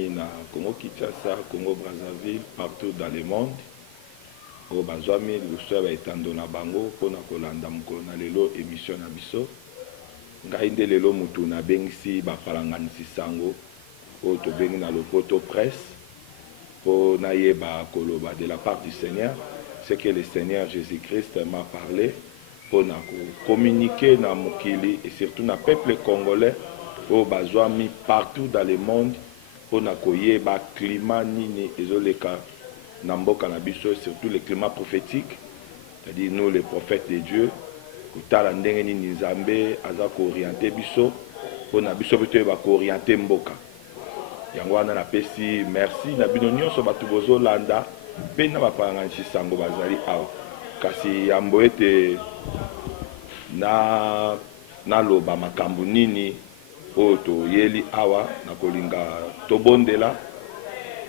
amis na Congo Kinshasa, Congo Brazzaville, partout dans le monde. Au bazwami liboso ba etando na bango pona kolanda mokolo na lelo émission na biso. Ngai nde lelo mutu na bengisi ba palanganisi sango o to bengi na lopoto presse pour na yeba koloba de la part du Seigneur, c'est que le Seigneur Jésus-Christ m'a parlé pour na communiquer na mokili et surtout na peuple congolais au bazwami partout dans le monde pour na koyeba climat nini ezoleka na mboka na biso, surtout le climat prophétique, c'est-à-dire nous les prophètes de Dieu kutala ndenge nini Nzambe aza ko orienter biso pour na biso biso ba ko orienter mboka yango wana na pesi merci na bino nyonso batu bozolanda pe na bapanganisi sango bazali awa kasi yambo ete na loba makambo nini oyo toyeli awa na kolinga tobondela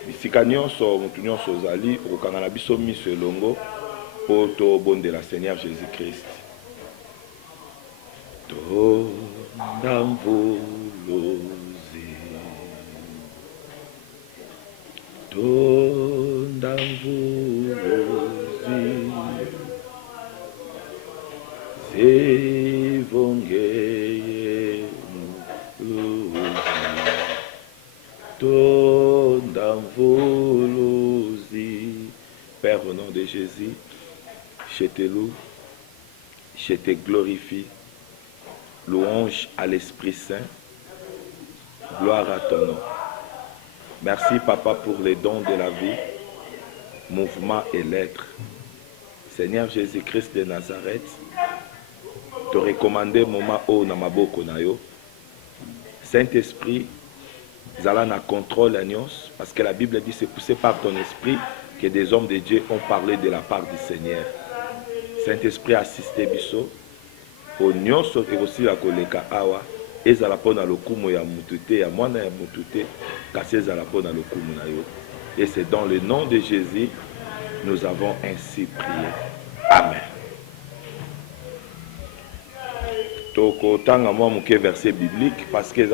bisika nyonso mutu nyonso ozali okokanga na biso miso elongo po tobondela Seigneur Jésus-Christ. Père, au nom de Jésus, je te loue, je te glorifie. Louange à l'Esprit Saint. Gloire à ton nom. Merci, Papa, pour les dons de la vie, mouvement et l'être. Seigneur Jésus-Christ de Nazareth, te recommander moment au namaboko na yo. Saint-Esprit, zala na contrôle agnos, parce que la Bible dit c'est poussé par ton esprit que des hommes de Dieu ont parlé de la part du Seigneur. Saint-Esprit assisté biso, au nyonso et aussi la koleka awa, ezala pona lokumu ya mutute, ya mwana ya mutute, kasi ezala pona lokumu na yo. Et c'est dans le nom de Jésus, nous avons ainsi prié. Amen. Toko tanga mwa muke verset biblique, parce que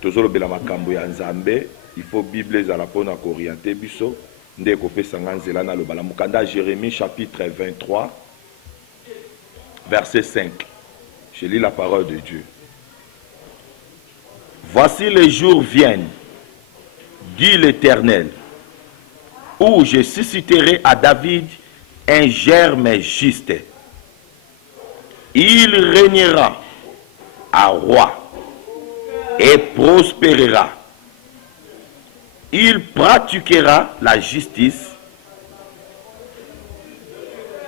tozolo bela makambo ya Nzambe, il faut Bible ezala pona ko orienter biso. Ndeko pesa nganzela na lobala mukanda Jérémie chapitre 23 verset 5. Je lis la parole de Dieu. Voici les jours viennent, dit l'Éternel, où je susciterai à David un germe juste. Il régnera à roi et prospérera. Il pratiquera la justice.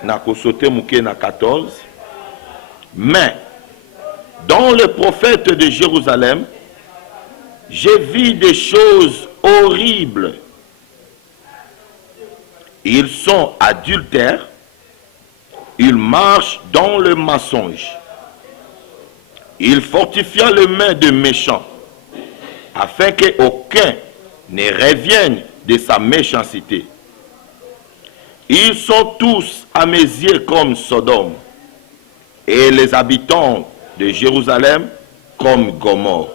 Nakosote mouke na 14. Mais dans le prophète de Jérusalem, j'ai vu des choses horribles. Ils sont adultères. Ils marchent dans le mensonge. Ils fortifient les mains de méchants, afin qu'aucun ne revienne de sa méchanceté. Ils sont tous à mes yeux comme Sodome, et les habitants de Jérusalem comme Gomorrhe.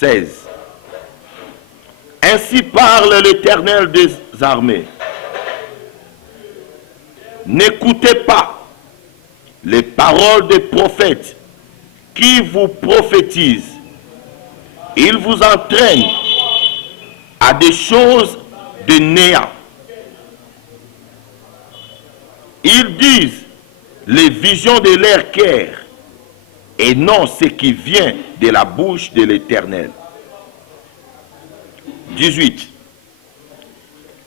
16. Ainsi parle l'Éternel des armées. N'écoutez pas les paroles des prophètes qui vous prophétisent. Ils vous entraînent à des choses de néant. Ils disent les visions de leur cœur et non ce qui vient de la bouche de l'Éternel. 18.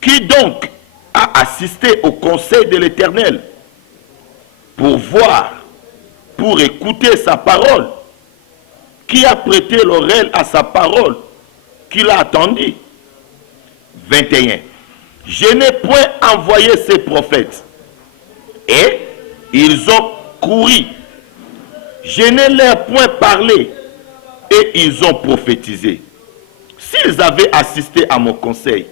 Qui donc a assisté au conseil de l'Éternel pour voir, pour écouter sa parole? Qui a prêté l'oreille à sa parole, qu'il a attendu? 21. Je n'ai point envoyé ces prophètes, et ils ont couru. Je ne leur point parlé, et ils ont prophétisé. S'ils avaient assisté à mon conseil,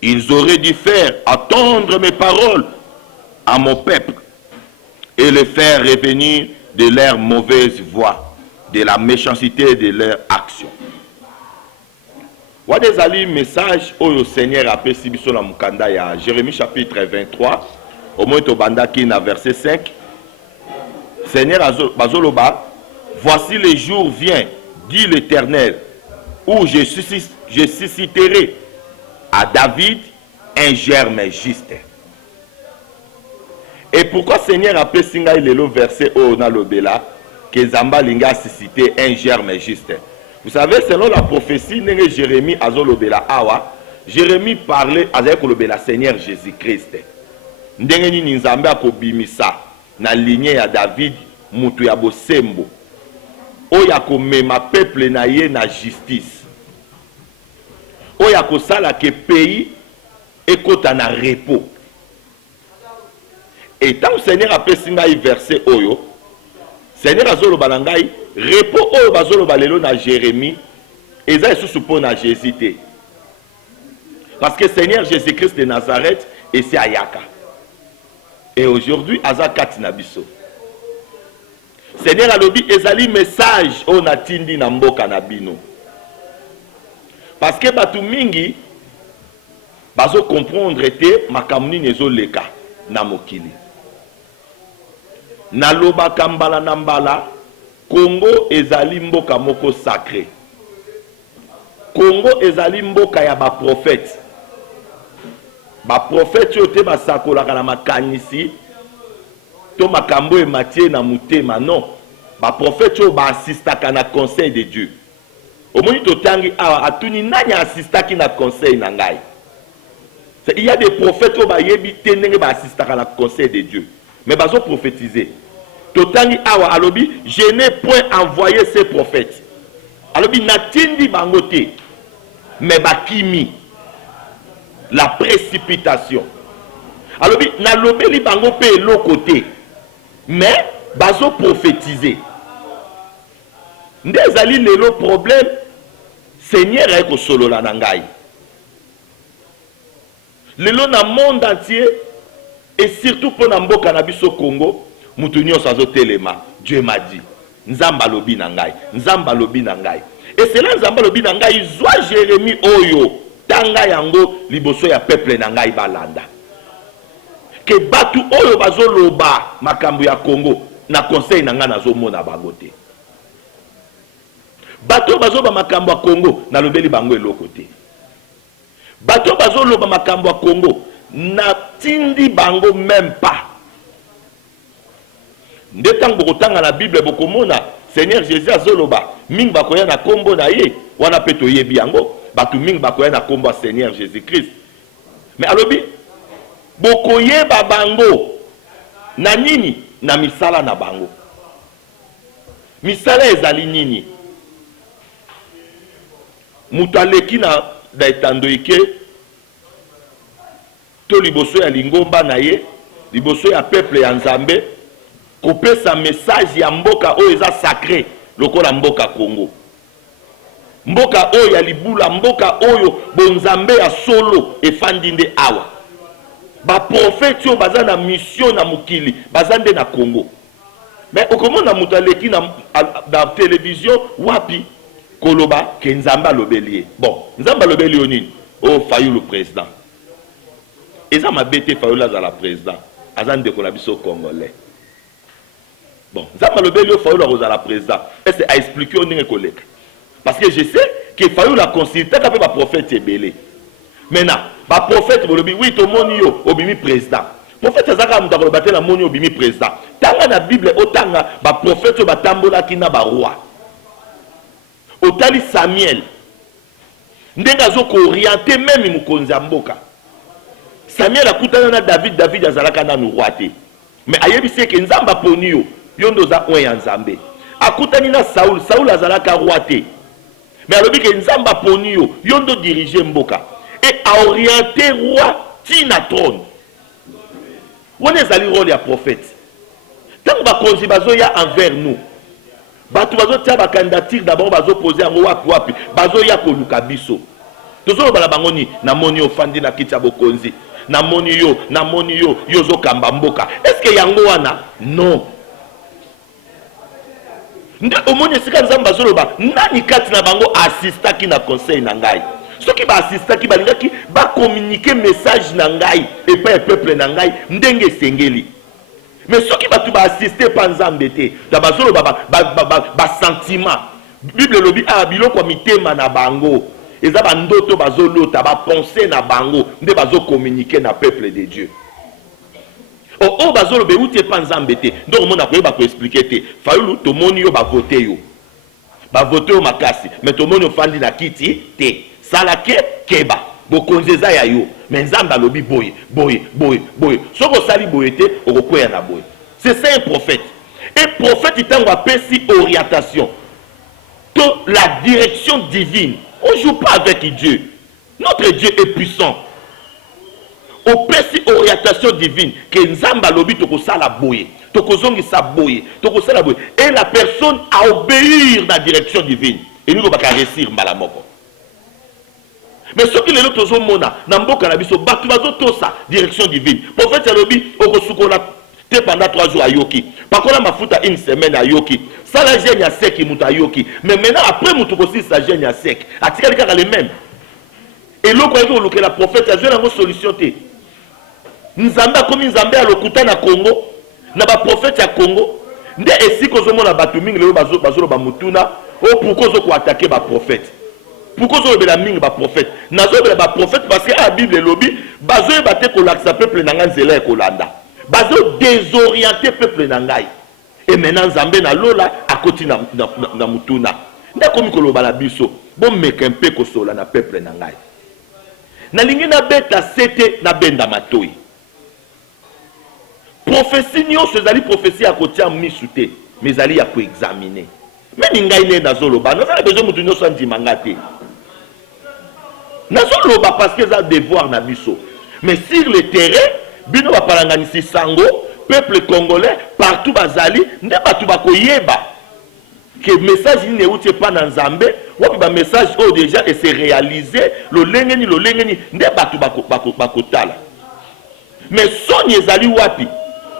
ils auraient dû faire attendre mes paroles à mon peuple, et le faire revenir de leur mauvaise voie, de la méchanceté de leur action. Wadezali message au Seigneur appelé Sibiso na mukanda ya Jérémie chapitre 23 au moins to bandaki na verset 5. Seigneur bazoloba, voici les jours vient, dit l'Éternel, où je susciterai à David un germe juste. Et pourquoi Seigneur appelé singa le verset au na lobela que Zamba linga a suscité un germe juste. Vous savez, selon la prophétie, Jérémie azolobela awa, Jérémie parlait avec le Seigneur Jésus-Christ. Ndengeni nzambe akobimisa na lignée ya David mutu ya bosembo. Oya komema peuple na ye na justice. Oya kosala ke pays ekota na repos. Et tant que Seigneur appelle singa verset oyo, Seigneur azoloba na ngai repos oyo bazoloba lelo na Jérémie eza esusu po na Jésus te. Parce que Seigneur Jésus-Christ de Nazareth et c'est ayaka. Et aujourd'hui azakati na biso. Seigneur alobi ezali message o natindi na mboka na bino. Parce que batu mingi bazo comprendre te makamuni nezo leka na mokili. Na loba kambala na mbala Congo ezali mboka moko sacré. Congo ezali mboka ya ba prophète. Ba prophète yote basakola kana makanisi to makambo e matie na mutema non. Ba prophète yo ba assistaka na conseil de Dieu. Omoni to tangi awa atuni nani assistaki na conseil na ngai. Il y a des prophètes qui ont assisté à la conseil de Dieu. Mais ils ont prophétisé. Totangi awa alobi, je n'ai point envoyé ces prophètes. Alobi natindi bangote. Mais bakimi. La précipitation. Alobi nalobi li bango pe l'autre côté. Mais ils ont prophétisé. Ndezali le problème. Seigneur est solo la nangai. Le monde entier et surtout pour Namboka Nabiso Congo, Moutounio Sazo Telema, Dieu m'a dit, Nzamba lobi nangai, Nzamba lobi nangai. Et c'est là Nzamba lobi nangai, Zoa Jérémie Oyo, Tanga yango, liboso ya peuple nangai balanda. Que batu Oyo bazo loba, makambu ya Congo, na conseil nanga nazo mona bagote. Batu bazo ba makambu ya Congo, na lobeli bango elokote. Bato bazoloba makambo ya Congo na tindi bango même pas. Ndetang bokotanga na Bible bokomona Seigneur Jésus azoloba ming bakoya na kombo na ye wana peto yebi yango batu ming bakoya na kombo ya Seigneur Jésus-Christ. Mais alobi bokoyeba bango na nini na misala na bango. Misala ezali nini? Mutaleki na daetandoike to liboso ya lingomba na ye liboso ya peuple ya Nzambe kopesa message ya mboka oyo eza sacré lokola mboka Congo, mboka oyo ya libula, mboka oyo bonzambe ya solo efandi nde awa ba prophète oyo baza na mission na mokili baza nde na Congo. Mais okomona mutaleki na télévision wapi koloba ke Nzamba lobeli. Bon, Nzamba lobeli onini? Oh, Fayou le président. Et ça m'a bêté Fayou là la président. Azan de biso congolais. Bon, Nzamba lobeli Fayou là la président. Et c'est à expliquer au ninge collègue. Parce que je sais que Fayou la consulté qu'après ma prophète est belé. Maintenant, ma prophète bolobi oui to monio obimi président. Prophète Zaka mutako batela la monio obimi président. Tanga na Bible otanga ba prophète batambola kina ba roi. Otali Samuel ndenga zo ko orienter même mukonzi mboka. Samuel akutana na David azalaka na roi te. Mais ayebisi ke Nzamba poniyo yondo za oyo ya Nzambe. Akutani na Saul azalaka roi te. Mais alobi ke Nzamba poniyo yondo diriger mboka et a orienter roi tina trône. On est allé rôle ya prophète. Tant ba konzi bazo ya envers nous. Bato bazo tia ba candidature d'abord bazo poser en wapi bazo ya ko luka biso tozo bala bangoni na moni ofandi na kiti ya bokonzi na moni yo yozo kamba mboka. Est-ce que yango wana? Non. Nde omoni sika Nzamba zoloba nani kati na bango assistaki na conseil na ngai ceux qui ba assista qui balingaki ba communiquer message na ngai et pas peuple na ngai ndenge sengeli. Mais ceux qui ba tu ba assister pa nzambe te da bazolo ba sentiment Bible lobi a biloko mitema na bango eza ba ndoto bazolota ba penser na bango nde bazo communiquer na peuple de Dieu. Oh bazolo be uti pa nzambe te donc mona ko ba ko expliquer te fayulu to moni yo ba voter yo ba voter yo makasi mais to moni ofandi na kiti te salake keba bokonzeza ya yo mais nzambe alobi boye soko sali boye te okokwea na boye. C'est ça un prophète. Un prophète il t'a apesi orientation to la direction divine. On joue pas avec Dieu. Notre Dieu est puissant. Opesi orientation divine que nzamba lobi tokosala boye tokozongisa boye tokosala boye et la personne a obéir la direction divine et nous baka réussir mbala moko. Mais ce qui lelo tozomona na mboka na biso batu bazotosa direction divine. Prophète lobi okosukola te pendant 3 jours ayoki pakola mafuta une semaine ayoki sala gêne ya sec muta ayoki mais maintenant après mutu kosi sa gêne ya sec atikali kaka les mêmes et loko ayo loke la prophète a joué la solution te. Nzambe akomi nzambe alokuta na Congo na ba prophète ya Congo nde esiko zomona batu mingi lelo bazolo ba mutuna o pourquoi zo ko attaquer ba prophète pourquoi zo bela mingi ba prophète nazo bela ba prophète parce que la Bible lobi bazo ba te ko laksa peuple na nganzela e kolanda bazo désorienter peuple na ngai et maintenant nzambe na lola akoti na mutuna nde komi ko loba la biso bon mekempe ko sola na peuple na ngai na lingi na beta sete na benda matoi. Prophétie nyonso ezali prophétie ya kotia misu te mais ezali ya ko examiner mais ngai ne nazoloba nazala besoin mutu nyonso andimanga te nazoloba parce que ça devoir na biso mais sur le terrain bino bapalanganisi sango peuple congolais partout bazali nde batu bakoyeba que message ni euti pa na nzambe wapi ba message o déjà et c'est réalisé lo lengeni nde batu bakotala mais soni ezali wapi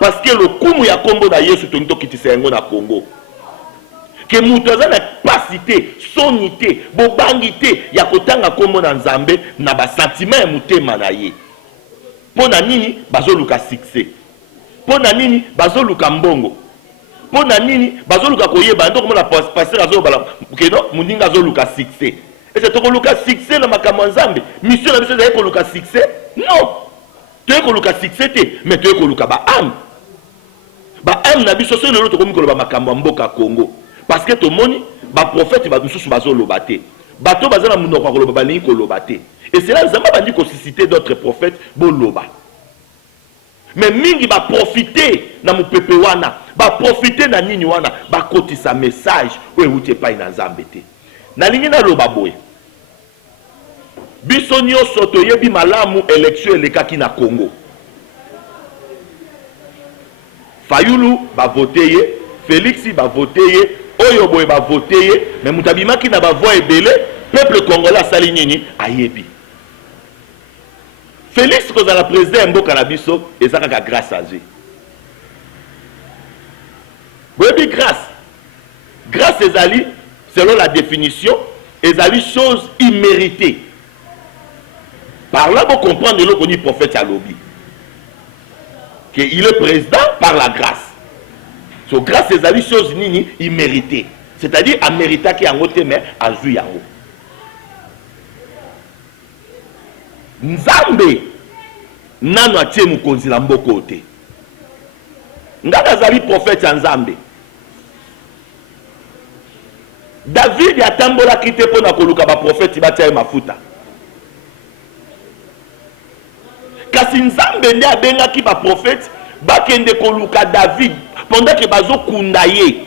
parce que le kumu ya kombo na Yesu tonito kitisa yango na Congo que mutu aza na capacité sonité bobangité ya kotanga kombo na nzambe na ba sentiment ya mutema na ye pona nini bazoluka succès pona nini bazoluka mbongo pona nini bazoluka koyeba ndoko mona passer azobala keno muninga azoluka succès et c'est tokoluka succès na makambo nzambe mission na biso za ekoluka succès non to ekoluka succès te mais to ekoluka ba âme na biso so lelo tokomi koloba makambo mboka Congo parce que to moni ba prophète ba mususu bazoloba te bato bazana munoko koloba balingi koloba te et c'est là nzamba bandi ko susciter d'autres prophètes boloba mais mingi ba profiter na mupepe wana ba profiter na nini wana ba kotisa message o euti pa ina nzambe te na lingi na loba boye biso nyonso toyebi malamu élection elekaki na Congo. Fayulu ba voter ye, Félix ba voter ye, Oyo boye ba voter ye, mais mutabimaki na ba voix ebele, peuple congolais sali nini ayebi. Félix kozala président mboka na biso ezaka grâce à Dieu. Boyebi grâce ezali selon la définition ezali chose imméritée. Par là, vous comprenez le qu'on dit prophète à lobby. Qu'il est président par la grâce. So grâce c'est des choses nini imméritées. C'est-à-dire à mériter qui a ngoté mais à jouer yango. Nzambe nano atie mukonzi la mboko te. Ngaka zali prophète ya Nzambe. David yatambola kite pona koluka ba prophète batia mafuta. Kasi Nzambe nde abengaki ba prophète bakende koluka David pendant que bazo kundaye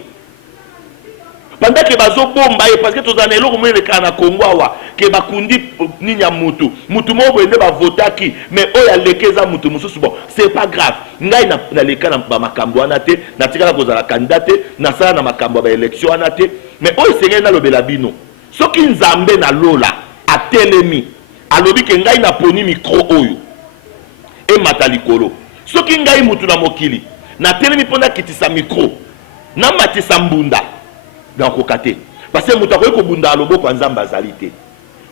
pendant que bazo bomba ye parce que tozana eloko mo eleka na Congo awa ke bakundi ninya mutu mo bende ba votaki mais oya lekeza mutu mususu bon c'est pas grave ngai na leka na ba makambo wana te na tikala kozala candidat na sala na makambo ba élection wana te mais oyo sengeli na lobela bino soki Nzambe na lola atelemi alobi ke ngai na poni micro oyo et matalikolo soki ngai mutu na mokili na telemi pona kitisa micro na matisa mbunda donc okate parce que mutu akoki kobunda loboko Nzambe azali te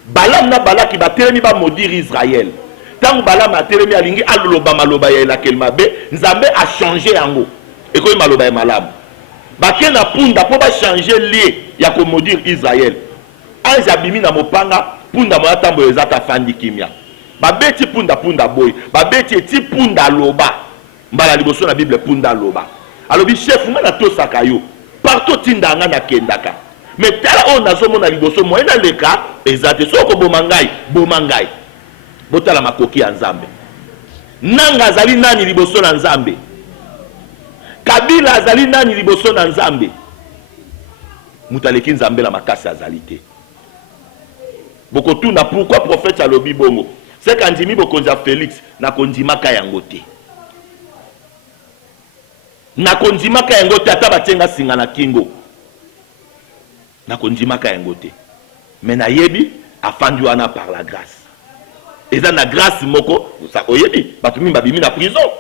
Balam na balaki batelemi ba maudire Israël. Tant Balam a telemi alingi aloloba maloba ya laquelle mabe, Nzambe a changé yango. Et quoi maloba ya malam. Bake na punda po ba changer lié ya ko maudire Israël. Anja bimi na mopanga punda mo atambo ezata fandi kimia. Babeti punda boy, babeti eti punda loba. Mbala liboso na Bible punda loba. Alobi chef ngana to sakayo. Partout tinda ngana kendaka. Mais tala on nazo mona liboso mo ena leka ezate soko bomangai. Botala makoki ya Nzambe. Nanga azali nani liboso na Nzambe? Kabila azali nani liboso na Nzambe? Mutaleki Nzambe la makasi azali te. Bokotuna pourquoi prophète alobi bongo? C'est quand ndimi bokonza Félix na kondimaka yango te. Na kondimaka yango te ata batenga singa na kingo. Na kondimaka yango te. Mais na yebi afandi wana par la grâce. Eza na grâce moko sa oyebi batumi babimi na prison.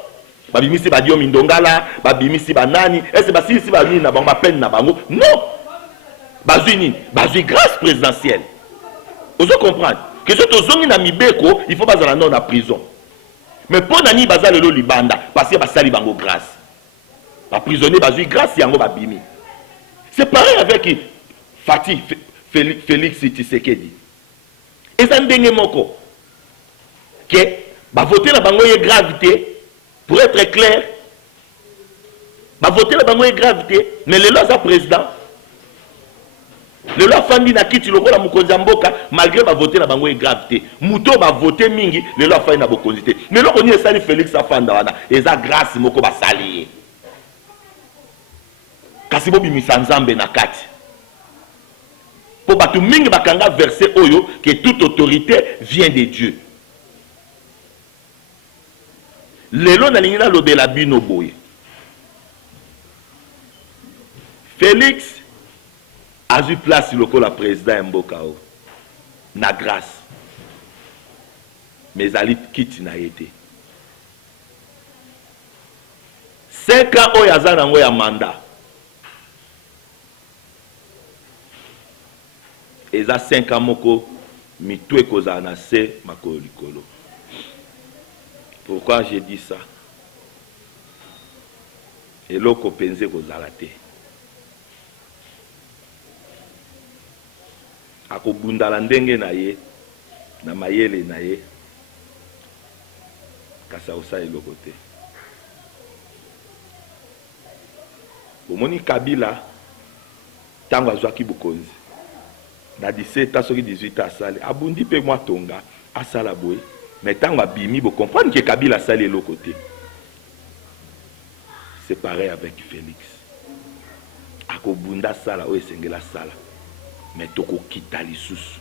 Babimi si badio mindongala, babimi si banani, est-ce basi si babimi na bango peine na bango? Non. Bazui grâce présidentielle. Vous comprenez? Que ce tozongi na mibeko, il faut pas aller en prison. Mais pour nani bazali lo libanda parce que basali bango grâce. Ba prisonnier bazui grâce yango babimi. C'est pareil avec Fatih Félix Tshisekedi. Et ça ndenge moko que ba voter la bango ye gravité pour être clair. Ba voter la bango ye gravité mais le là président le loi fandi na kiti lokola mukonzi mboka malgré ba voter na bango e gravité muto ba voter mingi le loi fandi na bokonzi te mais loko ni esali Félix afanda wana eza grâce moko basali kasi bobimisa Nzambe na kati po batu mingi bakanga verset oyo que toute autorité vient de Dieu. Lelo na lingina lobela bino boye Félix a eu place sur le président Mbokao. Na grâce. Mais Ali quitte na été. 5 ans au yazana ngoya mandat. Et ça 5 ans moko mitwe kozana se makolikolo. Pourquoi j'ai dit ça? Et loko penze kozalate. Akobundala ndenge na ye na mayele na ye kasa osali eloko te. Omoni Kabila tango azwaki bokonzi na 17 ans soki 18 ans asali abundi pe mwa tonga asala boye mais tango abimi bo comprendre que Kabila asali eloko te. C'est pareil avec Félix. Akobunda sala o esengela sala mais toko kita lisusu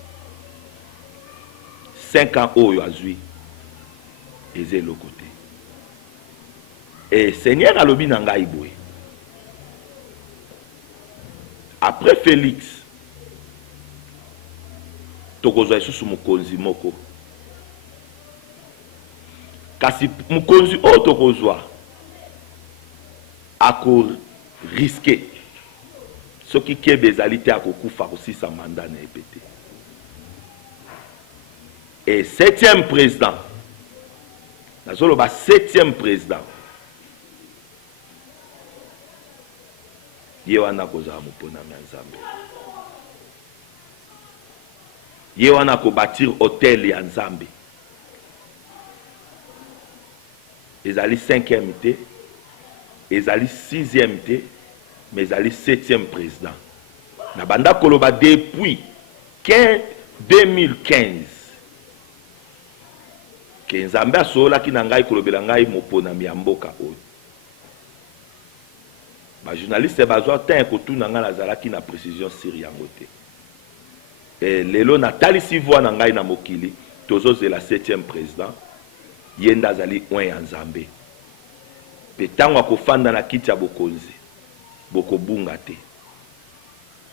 5 ans oyo azui eze le côté et Seigneur alobi na ngai boye après Félix toko zo lisusu mukonzi moko kasi mukonzi o toko zo ako risquer ce qui est bezalité à kokufa aussi sa mandat n'est pété. Et 7e président, nazolo ba 7e président, yewana kozala mopona na Nzambe. Yewana ko bâtir hôtel ya Nzambe. Ezali 5e té, ezali 6e té. Mais il est 7e président. Nabanda Koloba depuis 2015. Que Nzambe a sola ki nangai kolobela ngai mopona miamboka oyo. Ba journaliste bazwa tan ko tu nanga lazala ki na précision sur yango te. Et lelo na talisi voix na ngai na mokili tozo ze la 7e président yenda zali on ya Nzambe. Pe tango akofanda na kiti ya bokonzi. Boko bunga te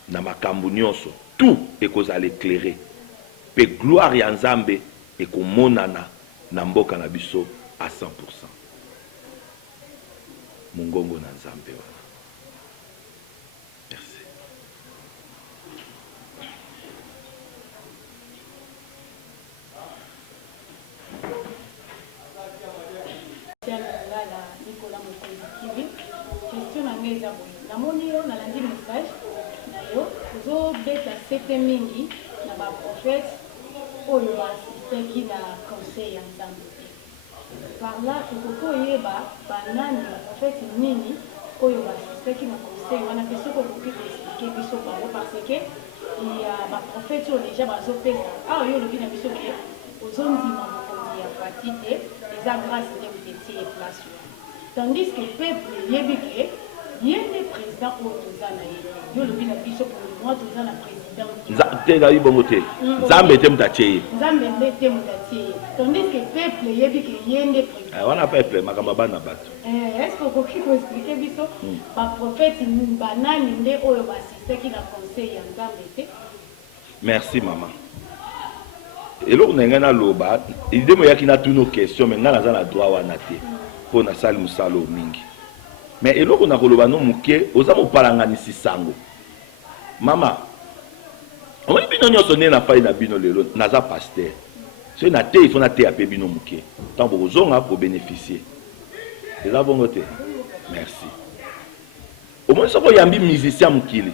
na makambo nyonso tout ekozala éclairé pe gloire ya Nzambe ekomonana na mboka na biso à 100%. Mungongo na Nzambe wana. Merci. téléspectateurs de Nicolas Mokonzi TV. Question na ngeza boy. Namoni yo na landi message na yo zo beta sete mingi na ba prophète oyo ba assisté qui na conseil ensemble. Par là kokoko yeba banani ba prophète nini oyo ba assisté qui na conseil wana question ko koki expliquer biso bango parce que il y a ba prophète oyo déjà bazo pesa. Ah yo le bina biso ke ozondima mokonzi ya fatite eza grâce de vous place. Tandis que le peuple yébike yende président Otozana yo le bina biso pour le mois Otozana président tega ibongo te Nzambe te mutache Nzambe te mutache tandis que le peuple yébike yende président wana peuple makamba bana bato est-ce que vous pouvez expliquer biso ba prophète banani nde oyo ba assisté qui na conseil ya Nzambe te. Merci maman. Eloko na ngana loba idée moyaki na tuno question mais ngana za na droit wana te po na sali musalo mingi mais eloko na koloba no muke oza mopalanganisi sango mama omoni bino nyonso nde na fai na bino lelo naza pasteur soki na te ifo na te ape bino muke ntango bokozonga kobénéficie eza bongo te merci omoni soko oyambi musicien mokili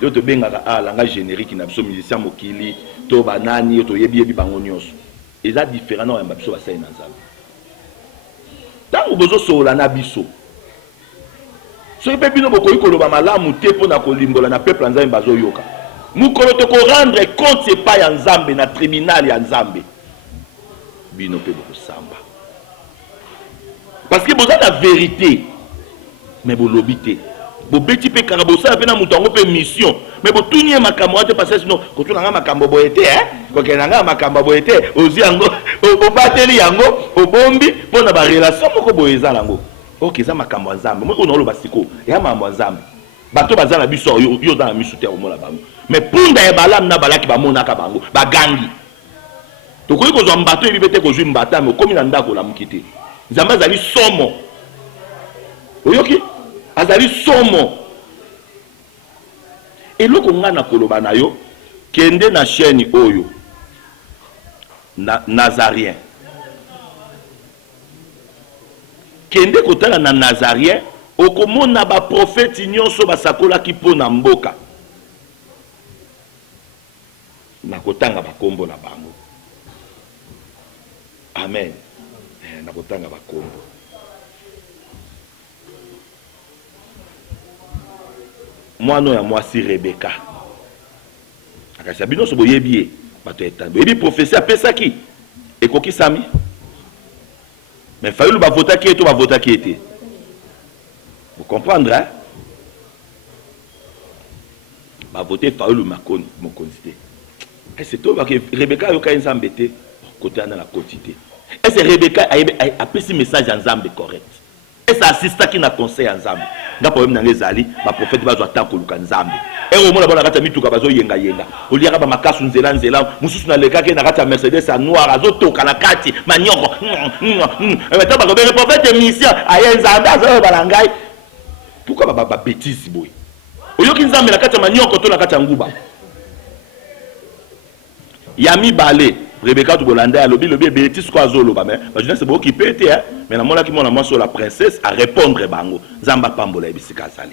yo tobengaka alanga générique na biso musicien mokili to banani yo toyebi bango nyonso eza différent na oyamba biso basali na Nzambe ntango bozosola na biso soki mpe bino bokoki koloba malamu te mpo na kolimbola na peuple ya Nzambe bazoyoka mokolo tokorendre compte epai ya Nzambe na tribunal ya Nzambe bino mpe bokosamba parce que boza na vérité mais bolobi te bobeti mpe kaka bosala mpe na moto yango mpe mission mais botuni ye makambo wana te parce que sinon kotuna nga makambo boye te kokende nga makambo boye te ozi yango obateli yango obombi mpo na barelation moko boye eza nango oke eza makambo ya Nzambe moi oyo naoloba siko eya makambo ya Nzambe bato baza na biso yo oza na miso te omona bango mais punda ya balamu na balaki bamonaka bango bagangi tokoki kozwa mbato ebi mpe te kozwi mbata me okomi na ndako olamuki te Nzambe azali somo oyoki azali somo eloko nga na koloba na yo kende na chaîne oyo Nazarien kende kotala na Nazarien okomona ba prophète nyonso basakolaki mpo na mboka nakotanga bakombo na bango amen nakotanga bakombo mwana ya mwasi Rebeka akasi bino so boyebi ye bato etambo yebi prophétie apesaki ekokisami mais faulu bavotaki eto bavotaki ete vous comprendre hein bavote faulu makoni mokonzi te est-ce que Rebeka ayoka Nzambe te côté na la quotité est-ce Rebeka apesi message ya Nzambe correct est-ce assistaki na conseil ya Nzambe nga problème na ngezali ba prophète bazo atako luka Nzambe ero mona bona kata mituka bazo yenga oliaka ba makasu nzela mususu na lekake na kata Mercedes ya noir azo toka na kati manyoko eta ba ko prophète mission aye Nzambe azo balangai pourquoi ba bêtise boy oyoki Nzambe na kata manyoko to na kata nguba yami balé Rebeka to bolanda lobi bêtise quoi azoloba mais je ne sais pas qui peut être mais na mona ki mona moi sur la princesse à répondre bango Nzamba pambola ebisika sali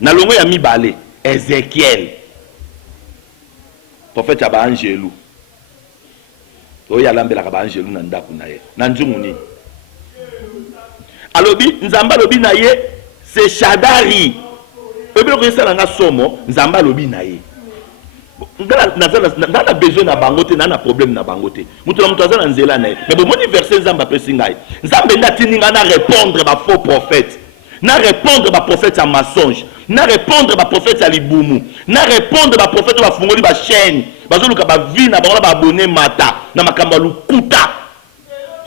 na longo ya mibale Ezekiel prophète ya ba angelu oya lambela ka ba angelu na ndaku na ye na nzungu ni alobi Nzamba lobi na ye c'est Shadari ebelo ko sala nga somo Nzamba lobi na ye na besoin na bangote na problème na bangote mutu na mutu aza na nzela na ye mais bomoni verset Nzamba apesi ngai Nzambe ndatindi nga na répondre ba faux prophète na répondre ba prophète ya mensonge na répondre ba prophète ya libumu na répondre ba prophète ba fungoli ba chaîne bazoluka ba vie na bango ba abonné mata na makambo lukuta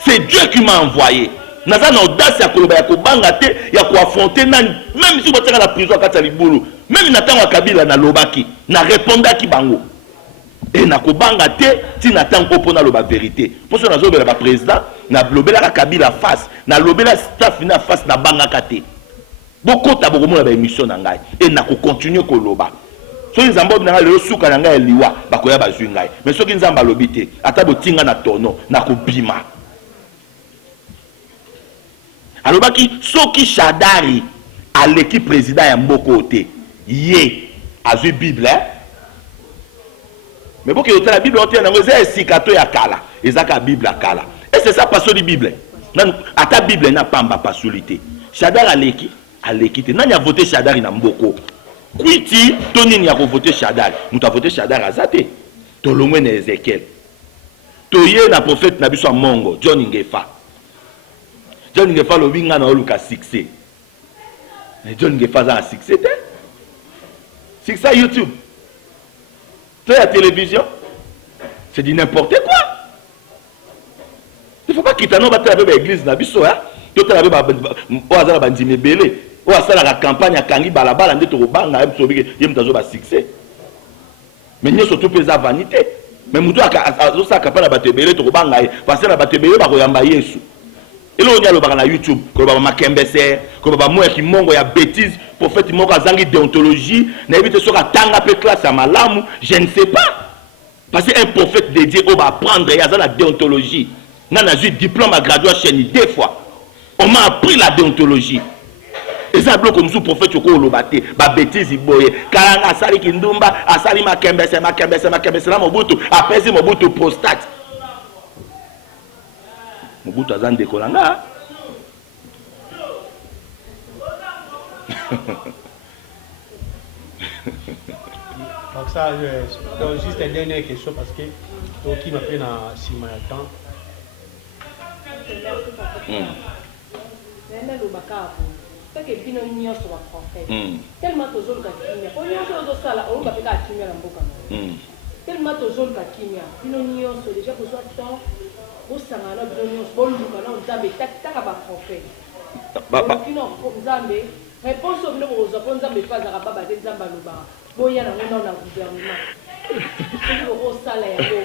c'est Dieu qui m'a envoyé naza na audace ya koloba ya kobanga te ya koaffronter nani même si boteka la prison akati ya libulu même na tango Kabila na lobaki na répondaki bango et na kobanga te ti na tango opona loba vérité pour ça nazobela ba président na lobela Kabila face na lobela staff na face na bangaka te bokota bokomona ba émission na ngai et na ko continuer koloba soki Nzambe na ngai lelo suka na ngai liwa bakoya bazwi ngai mais soki Nzambe alobi te ata botinga na tono na kobima alobaki soki Shadari à l'équipe président ya mboko te ye azui Bible mais pour que la Bible entière n'a pas sikato ya kala ezaka Bible ya kala et c'est ça passion de Bible à ta Bible n'a pas ma passolité Shadari à l'équipe nani a voté Shadari na mboko kwiti tonini ya voter Shadari nous a voté Shadari azate to longwe na Ezekiel to ye na prophète na biso mongo John Ngefa le binga na oluka succès John Ngefa za succès te succès YouTube to la télévision c'est du n'importe quoi il faut pas quitter non battre avec l'église na biso hein to tala avec o azala bandime belé o asala la campagne ya kangi balabala nde to banga biso bike yem tazo ba succès mais nyo surtout pesa vanité mais mutu azosa campagne na batebele to banga parce que na batebele ba koyamba Yesu et là on y a le bar na YouTube ko ba makembese ko ba mo ki mongo ya bêtise prophète moko azangi déontologie na éviter soka tanga pe classe ya malamu je ne sais pas parce que un prophète dédié on va apprendre ya la déontologie na eu diplôme à graduation 2 fois on m'a appris la déontologie et ça bloque comme sous prophète ko lobate ba bêtise boye kalanga asali kindumba asali makembese na Mobutu apesi Mobutu prostate Mobutu azan dekolanga donc ça donc juste une dernière question parce que qui m'a fait na sima ya temps que bino nyonso ba prophète tellement tozoluka kimia po nyonso ozosala oluka pe ka kimia na mboka tellement tozoluka kimia bino nyonso déjà kozwa temps osangana bino nyonso boluka na nzambe taka ba prophète kino nzambe réponse au bino kozwa po nzambe fazaka baba te nzambe aloba boya na ngona na gouvernement ko osala ya bo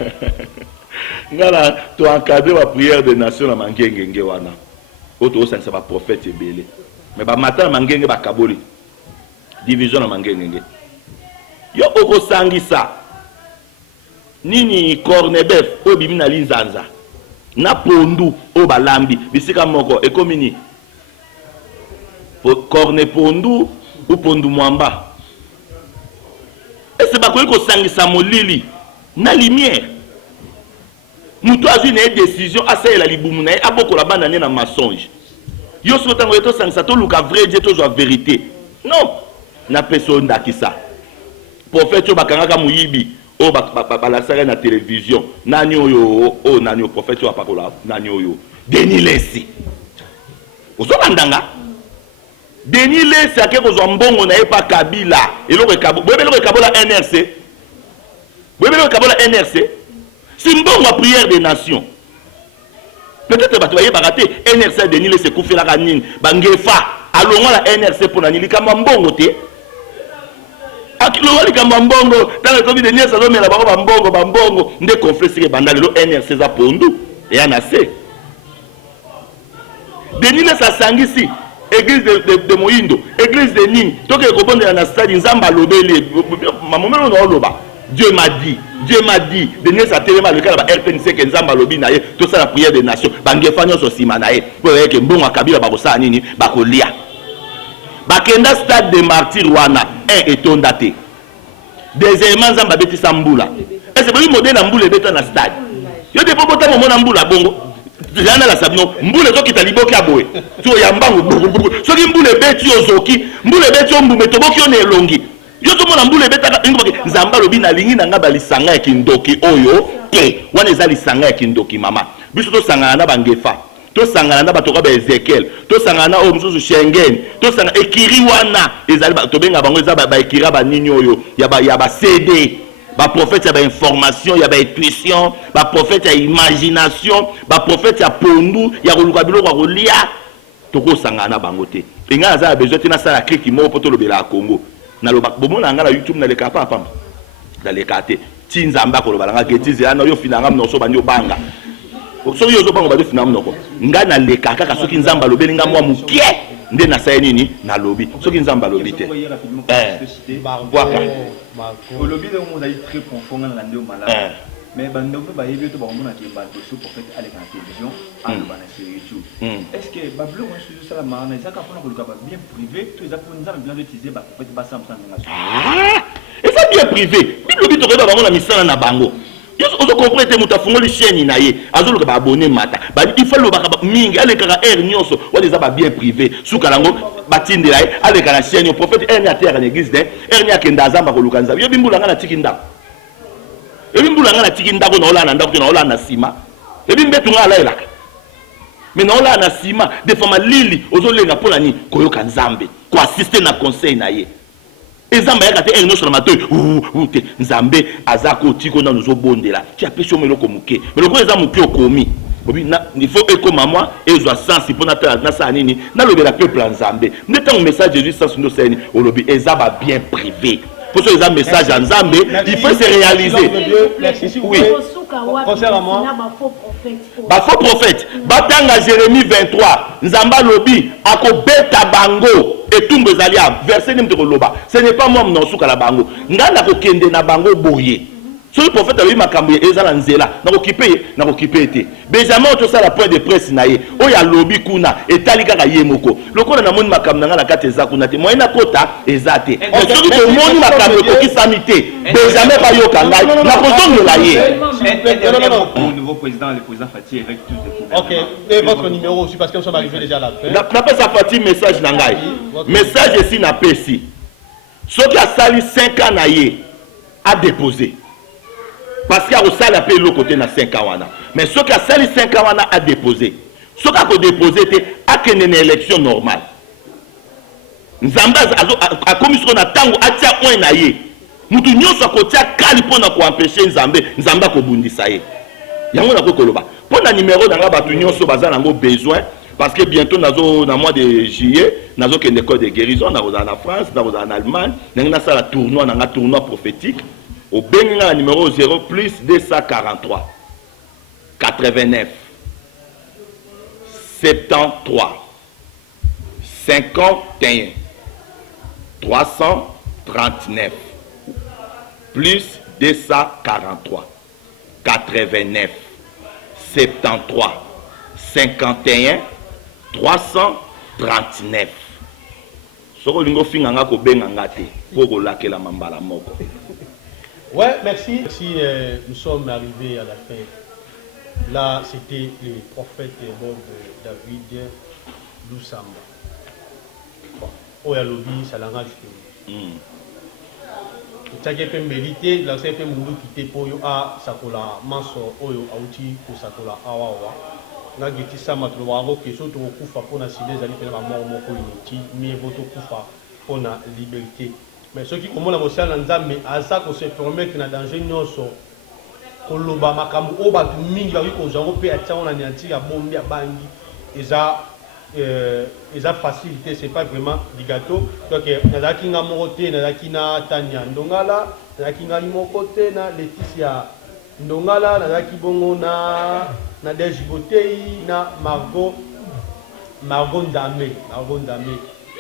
ngala to encadrer la prière des nations na mangengenge wana oto osangisa ba prophète ebele mais ba matin mangenge ba kaboli division na mangenge yo okosangisa nini cornebef o bimi na linzanza na pondu o balambi bisika moko ekomini corne pondu ou pondu mwamba et c'est ba ko sangisa molili na lumière muto azui na décision asala libumu na aboko la banda na mensonge yo so tango eto sangisa to luka vrai Dieu to zo vérité non na personne ndakisa prophète o bakanga muyibi o balasaka na télévision nani oyo o nani o prophète o apakola nani oyo Denis Lesi ozo bandanga Denis Lesi akeko zo mbongo na epa Kabila eloko kabola NRC bwebelo kabola NRC si mbongo prière des nations peut-être bato baye baraté NRC Denis Lesi kufela kanini bangefa alongo la NRC pona nilikamba mbongo te akilo wali kamba mbongo dans le covid de Nias zo mela bambongo nde conflit sike bandale lo NRC za pondu et anase Denis Lesi sangisi église de Moindo église de Nini toke ko bonde na stade nzamba lobele mamomelo no loba Dieu m'a dit Denis a tellement le cas ba RTNC que nzamba lobi na ye to ça la prière des nations bangefa nyoso sima na ye po yeke mbongo akabila bakosala nini bakolia bakenda stade de martyr wana etonda te deuxièmement nzamba betisa mbula est-ce que modèle mbula beta na stade yo de popota momona mbula bongo jana la sabno mbula to kita liboki aboye to ya mbango soki mbula beti ozoki mbula beti ombume toboki on elongi yo to mona mbula beta nzamba lobi na lingi na ngaba lisanga ya kindoki oyo te wana eza lisanga ya kindoki mama biso to sangana na bangefa to sangana na bato ba Ezekiel to sangana na o mususu Schengen to sangana ekiri wana ezali to benga bango eza ba ekira ba nini oyo ya ba CD ba prophète ya ba information ya ba intuition ba prophète ya imagination ba prophète ya pondu ya koluka biloko ya kolia to ko sangana na bango te enga za besoin te na sala clique mo poto lobela Congo na lo bomona ngala YouTube na le kapa pamba na le kate tinzamba ko lobala ngaketize ana yo finanga mnoso banyo banga soki yozo bango bado finamu noko nga na leka kaka soki nzamba lobeli nga mwa mukie nde na saye nini na lobi soki nzamba lobi te au lobby de on a eu très profond dans l'année au malade mais bandoko ba yebi to ba mona ke ba sous prophète à la télévision à le bana sur YouTube. Est-ce que ba blog on sur ça la marana ça ka pona ko ba bien privé tout ça pour nous bien utiliser ba prophète ba ça et ça bien privé bilobi to ba mona misala na bango ozo comprendre muta fungoli chaîne na ye azoluka ba abonné mata ba il faut le ba mingi ale kaka air nyonso wali za ba bien privé suka lango batindela ye ale kala chaîne prophète air nya terre na église de air nya kenda zamba ko lukanza yo bimbula ngana tikinda ebimbula ngana tikinda ko na ola na ndako na ola na sima ebimbetu ngala elaka mais na ola na sima de fama lili ozolenga pona ni koyoka nzambe ko assister na conseil na ye ezamba yaka te eno sur mato te nzambe azako tiko na nous obondela ti apesho meloko muke meloko eza muke okomi bobi na il faut ekoma moi ezwa sens pona ta na sa nini na lobela peuple nzambe ndeta un message Jésus sans nous seni olobi ezaba bien privé pour ça les message à nzambe il faut se réaliser. Oui. Concernant moi, ba faux prophète batanga Jérémie 23 nzamba lobi akobeta bango etumbo ezali verset nimte ko loba ce n'est pas moi non suka la bango ngana ko kende na bango boye so le prophète a eu makambo ezala nzela na ko kipe ete Benjamin to ça la point de presse na ye o ya lobi kuna etali kaka ye moko lokola na moni makambo na kati eza kuna te moyena kota ezate so que moni makambo ko kisamite Benjamin ba yoka ngai na ko zongola ye le nouveau président le président Fati avec tous les OK, et votre numéro aussi parce que nous sommes arrivés déjà à la fin. Na pas ça Fati message na ngai message ici na pesi soki asali 5 ans na ye a déposé parce qu'il y a aussi la paix l'autre côté na 5 ans wana mais ce qui a sali 5 ans wana a déposé ce qui a déposé était à une élection normale nzamba a commis ce qu'on a tango atia point na ye mutu nyonso akotia kali pona ko empêcher nzamba ko bundisa ye yango na ko koloba pona numéro na batu nyonso baza nango besoin parce que bientôt nazo na mois de juillet nazo kende code de guérison na en France na en Allemagne na ça la tournoi prophétique au Bénin numéro 0 plus 243 89 73 51 339 plus 243 89 73 51 339 soko lingo finganga ko benganga te poko lakela mambala moko. Ouais, merci. Si nous sommes arrivés à la fin, là c'était le prophète Bob David Lusamba. Bon, au Yalobi, ça l'a rajouté. Tchake pe mérité, la CFP Mundu qui te poyo a sakola manso oyo auti ko sakola awawa. Na geti sama to wango ke so to kufa pona sile zali pe na mort moko initi, mi voto kufa pona liberté. Mais ceux qui commencent à mosiala na nzambe aza ko se permettre na danger nyonso koloba makambo o batu mingi ba ko zango pe atia on anéantir ya bombi ya bangi eza facilité, c'est pas vraiment du gâteau. Donc nazaki nga morote nazaki na Tania Ndongala nazaki nga moko te na Laetitia Ndongala nazaki bongo na Deji Botei na Margot Ndame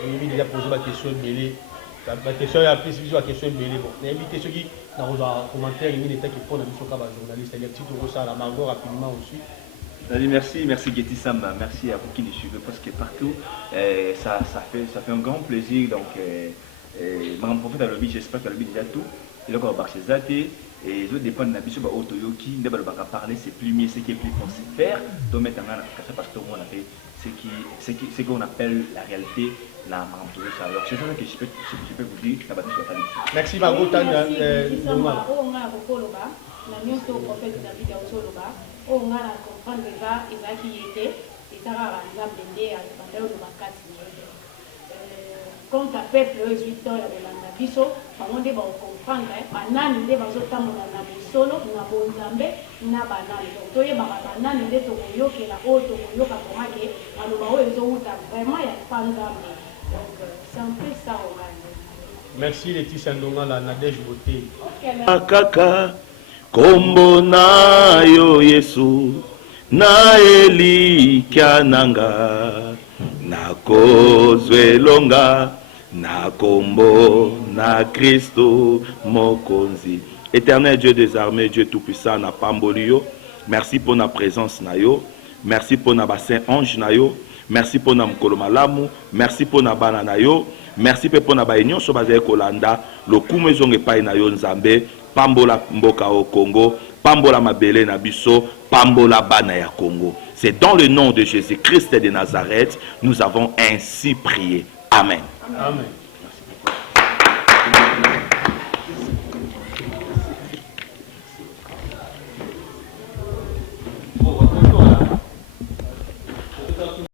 on lui déjà posé la question belé. La question est plus sur la question belé. Bon, on a invité ceux qui dans vos commentaires il y a qui font la mission comme journaliste, il y a petit tout ça la Margot rapidement aussi. Merci Getty Samba, merci à vous qui nous suivez parce que partout ça fait un grand plaisir. Donc Madame Prophète à l'objet, j'espère qu'elle a déjà tout. Il a encore marché zaté et je dépend de la mission de Otoyoki, ne pas parler, c'est plus mieux, c'est qui est plus possible faire. Donc maintenant parce que on a fait ce qu'on appelle la réalité, la Madame Prophète. Alors c'est ça que je peux vous dire. Merci Margot Tania. La nyonso prophète David azoloba o ngana comprendre déjà ezaki yete ezaka nzambe nde abandelo lo bakati contre peuple ezito ya belanda biso bango nde bakomprendre banani nde bazotambola na bisolo na bonzambe na banani donc toyebaka banani nde tokoyokela oyo tokoyoka komake maloba oyo ezowuta vraiment ya pa nzambe donc c'est un peu ça ongani. Merci Laetitia Ndongala na Nadège Beauté. Kaka kombo na yo Yesu na elikya nanga na kozwelonga na kombo na Kristo mokonzi Éternel Dieu des armées, Dieu tout-puissant, na pambolio. Merci pour la présence na yo. Merci pour na bassin ange na yo. Merci pour na mkolo malamu. Merci pour na bana na yo. Merci pour na baignon so bazaye kolanda. Le kumu ezonge pai na yo nzambe. Pambola mboka au Congo. Pambola mabele na biso. Pambola bana ya Congo. C'est dans le nom de Jésus-Christ de Nazareth, nous avons ainsi prié. Amen. Amen. Merci beaucoup.